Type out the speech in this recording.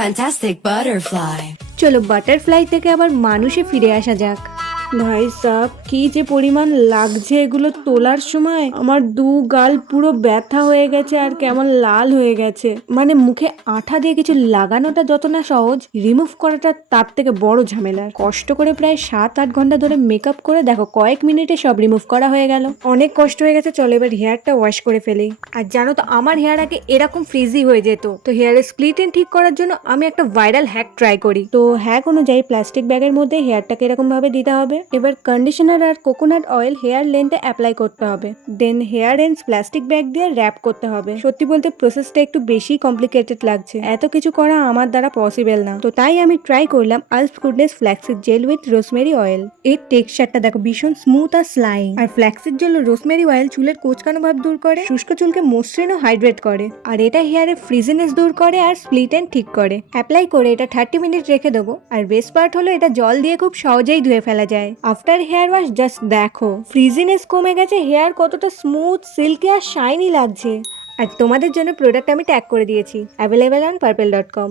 fantastic butterfly. চলো butterfly থেকে আবার মানুষে ফিরে আসা যাক। ভাই সাব, কি যে পরিমাণ লাগছে এগুলো তোলার সময়, আমার দু গাল পুরো ব্যথা হয়ে গেছে আর কেমন লাল হয়ে গেছে। মানে মুখে আঠা দিয়ে কিছু লাগানোটা যত না সহজ, রিমুভ করাটা তার থেকে বড় ঝামেলা। কষ্ট করে প্রায় 7-8 ঘন্টা ধরে মেকআপ করে দেখো কয়েক মিনিটে সব রিমুভ করা হয়ে গেল। অনেক কষ্ট হয়ে গেছে, চলো এবার হেয়ারটা ওয়াশ করে ফেলি। আর জানো তো আমার হেয়ার আগে এরকম ফ্রিজি হয়ে যেত, তো হেয়ারের স্প্লিট এন্ড ঠিক করার জন্য আমি একটা ভাইরাল হ্যাক ট্রাই করি। তো হ্যাক অনুযায়ী প্লাস্টিক ব্যাগের মধ্যে হেয়ারটাকে এরকম ভাবে দিতে হবে। এবার কন্ডিশনার আর কোকোনাট অয়েল হেয়ার লেন্থে অ্যাপ্লাই করতে হবে। দেন হেয়ার এন্ডস প্লাস্টিক ব্যাগ দিয়ে র্যাপ করতে হবে। সত্যি বলতে প্রসেসটা একটু বেশি কমপ্লিকেটেড লাগছে, এত কিছু করা আমার দ্বারা পসিবল না। তো তাই আমি ট্রাই করলাম Alps goodness flaxseed gel with rosemary oil. এর টেক্সচারটা দেখো ভীষণ স্মুথ আর স্লাইম। আর ফ্ল্যাক্সিড জেল ও রোজমেরি অয়েল চুলের কোঁচকানো ভাব দূর করে, শুষ্ক চুলকে মসৃণ ও হাইড্রেট করে। আর এটা হেয়ারের ফ্রিজিনেস দূর করে আর স্প্লিট এন্ড ঠিক করে। অ্যাপ্লাই করে এটা 30 মিনিট রেখে দেবো। আর বেস্ট পার্ট হলো এটা জল দিয়ে খুব সহজেই ধুয়ে ফেলা যায়। আফটার হেয়ার ওয়াশ জাস্ট দেখো ফ্রিজিনেস কমে গেছে, হেয়ার কতটা স্মুথ, সিল্কি আর শাইনি লাগছে। আর তোমাদের জন্য প্রোডাক্ট আমি ট্যাগ করে দিয়েছি, অ্যাভেলেবেল অন purple.com।